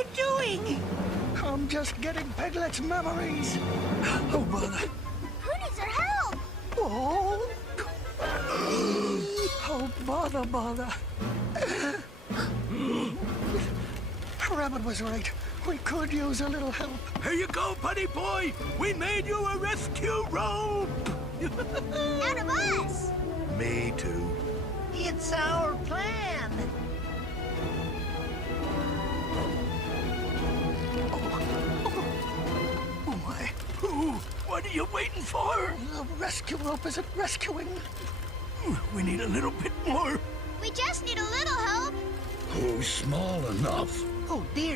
you doing? I'm just getting Piglet's memories. Oh, bother. Who needs our help? Oh. Oh, bother. Rabbit was right. We could use a little help. Here you go, buddy boy. We made you a rescue rope. Out of us! Me too. It's our plan. Oh, my. Ooh, what are you waiting for? The rescue rope isn't rescuing. We need a little bit more. We just need a little help. Oh, small enough. Oh, dear.